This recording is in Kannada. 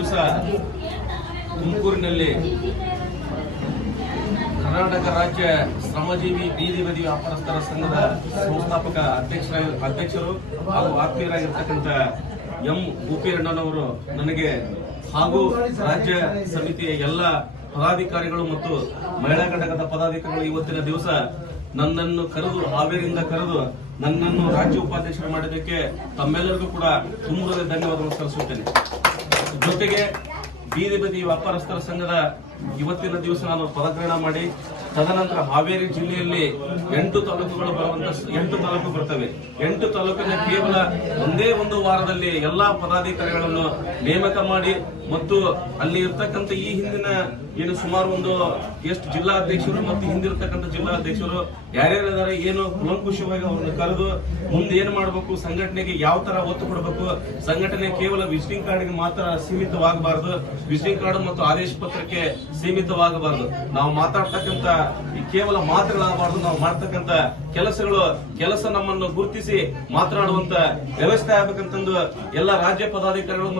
ದಿವಸ ತುಮಕೂರಿನಲ್ಲಿ ಕರ್ನಾಟಕ ರಾಜ್ಯ ಶ್ರಮಜೀವಿ ಬೀದಿ ಬದಿ ವ್ಯಾಪಾರಸ್ಥರ ಸಂಘದ ಸಂಸ್ಥಾಪಕ ಅಧ್ಯಕ್ಷರು ಹಾಗೂ ಆತ್ಮೀಯರಾಗಿರ್ತಕ್ಕಂಥ ಎಂ ಗೋಪಿರಣ್ಣನವರು ನನಗೆ ಹಾಗೂ ರಾಜ್ಯ ಸಮಿತಿಯ ಎಲ್ಲ ಪದಾಧಿಕಾರಿಗಳು ಮತ್ತು ಮಹಿಳಾ ಘಟಕದ ಪದಾಧಿಕಾರಿಗಳು ಇವತ್ತಿನ ದಿವಸ ನನ್ನನ್ನು ಕರೆದು ಹಾವೇರಿಯಿಂದ ಕರೆದು ನನ್ನನ್ನು ರಾಜ್ಯ ಉಪಾಧ್ಯಕ್ಷರು ಮಾಡಿದ್ದಕ್ಕೆ ತಮ್ಮೆಲ್ಲರಿಗೂ ಕೂಡ ತುಂಬ ಧನ್ಯವಾದಗಳು ಸಲ್ಲಿಸುತ್ತೇನೆ. ಜೊತೆಗೆ ಬೀದಿ ಬದಿ ವ್ಯಾಪಾರಸ್ಥರ ಸಂಘದ ಇವತ್ತಿನ ದಿವಸ ನಾನು ಪದಗ್ರಹಣ ಮಾಡಿ ತದನಂತರ ಹಾವೇರಿ ಜಿಲ್ಲೆಯಲ್ಲಿ 8 ತಾಲೂಕುಗಳು ಬರುವಂತ 8 ತಾಲೂಕು ಬರ್ತವೆ. 8 ತಾಲೂಕಿನ ಕೇವಲ ಒಂದೇ ಒಂದು ವಾರದಲ್ಲಿ ಎಲ್ಲಾ ಪದಾಧಿಕಾರಿಗಳನ್ನು ನೇಮಕ ಮಾಡಿ ಮತ್ತು ಅಲ್ಲಿ ಇರ್ತಕ್ಕಂಥ ಈ ಹಿಂದಿನ ಏನು ಸುಮಾರು ಒಂದು ಎಷ್ಟು ಜಿಲ್ಲಾಧ್ಯಕ್ಷರು ಮತ್ತು ಹಿಂದಿರ್ತಕ್ಕಂಥ ಜಿಲ್ಲಾಧ್ಯಕ್ಷರು ಯಾರ್ಯಾರಿದ್ದಾರೆ ಏನು ಕುಲಂಕುಷವಾಗಿ ಅವರನ್ನು ಕರೆದು ಮುಂದೆ ಏನು ಮಾಡಬೇಕು, ಸಂಘಟನೆಗೆ ಯಾವ ತರ ಒತ್ತು ಕೊಡಬೇಕು, ಸಂಘಟನೆ ಕೇವಲ ವಿಸಿಟಿಂಗ್ ಕಾರ್ಡ್ಗೆ ಮಾತ್ರ ಸೀಮಿತವಾಗಬಾರದು, ವಿಸಿಟಿಂಗ್ ಕಾರ್ಡ್ ಮತ್ತು ಆದೇಶ ಪತ್ರಕ್ಕೆ ಸೀಮಿತವಾಗಬಾರದು. ನಾವು ಮಾತಾಡ್ತಕ್ಕಂಥ ಈ ಕೇವಲ ಮಾತುಗಳಾಗಬಾರದು, ನಾವು ಮಾಡ್ತಕ್ಕಂಥ ಕೆಲಸ ನಮ್ಮನ್ನು ಗುರುತಿಸಿ ಮಾತನಾಡುವಂತ ವ್ಯವಸ್ಥೆ ಆಗ್ಬೇಕಂತಂದು ಎಲ್ಲ ರಾಜ್ಯ ಪದಾಧಿಕಾರಿಗಳು